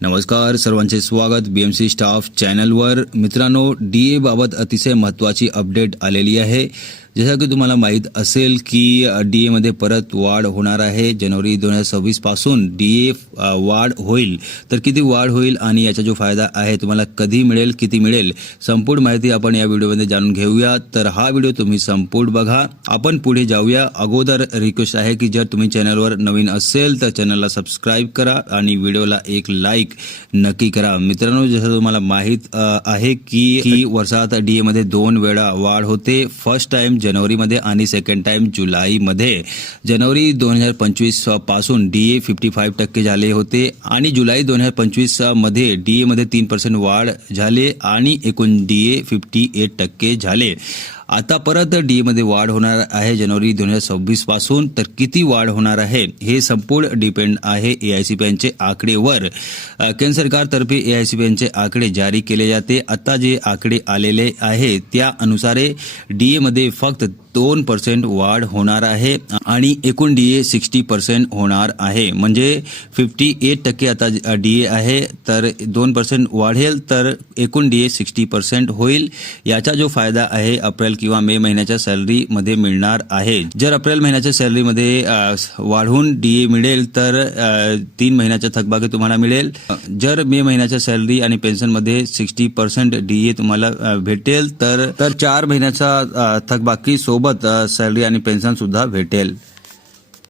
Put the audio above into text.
नमस्कार, सर्वांचे स्वागत बीएमसी स्टाफ चॅनलवर। मित्रांनो, डीए बाबत अतिशय महत्त्वाची अपडेट आलेली आहे। जसं की तुम्हाला माहीत असेल की डीए मध्ये परत वाढ होणार आहे। जानेवारी 2026 पासून डीए वाढ होईल। तर किती वाढ होईल आणि याचा जो फायदा आहे तुम्हाला कधी मिळेल, किती मिळेल, संपूर्ण माहिती आपण या व्हिडिओमध्ये जाणून घेऊया। तर हा व्हिडिओ तुम्ही संपूर्ण बघा। आपण पुढे जाऊया। अगोदर रिक्वेस्ट आहे की जर तुम्ही चॅनलवर नवीन असेल तर चॅनलला सबस्क्राइब करा आणि व्हिडिओला एक लाईक नक्की करा। मित्रांनो, जसं तुम्हाला माहीत आहे की वर्षात डीए मध्ये 2 वेळा वाढ होते। फर्स्ट टाइम जानेवारीमध्ये आणि सेकंड टाइम जुलैमध्ये। जानेवारी 2025 पासून डीए 55% झाले होते आणि जुलै 2025 मध्ये डीए मध्ये 3% वाढ झाले आणि एकूण डीए 58% झाले। आता परत डीए मध्ये वाढ होणार आहे जानेवारी 2026 पासून। तर किती वाढ होणार आहे हे संपूर्ण डिपेंड आहे एआयसीपीएनचे आकडेवर। केंद्र सरकारतर्फे एआयसीपीएनचे आकडे जारी केले जाते। आता जे आकडे आलेले आहे त्यानुसार डीए मध्ये फक्त 2% वाढ होणार आहे आणि एकूण डीए 60% होणार आहे। म्हणजे 58% आता डीए आहे, तर 2% वाढेल तर एकूण डीए 60% होईल। याचा जो फायदा आहे एप्रिल किंवा मे महिन्याच्या सॅलरी मध्ये मिळणार आहे। जर एप्रिल महिन्याच्या सॅलरी मध्ये वाढून डीए मिळेल तर 3 महिन्याचा थकबाकी तुम्हाला मिळेल। जर मे महिन्याच्या सॅलरी आणि पेन्शन मध्ये 60% डीए तुम्हाला भेटेल तर 4 महिन्याचा थकबाकी सोबत सॅलरी आणि पेन्शन सुद्धा भेटेल।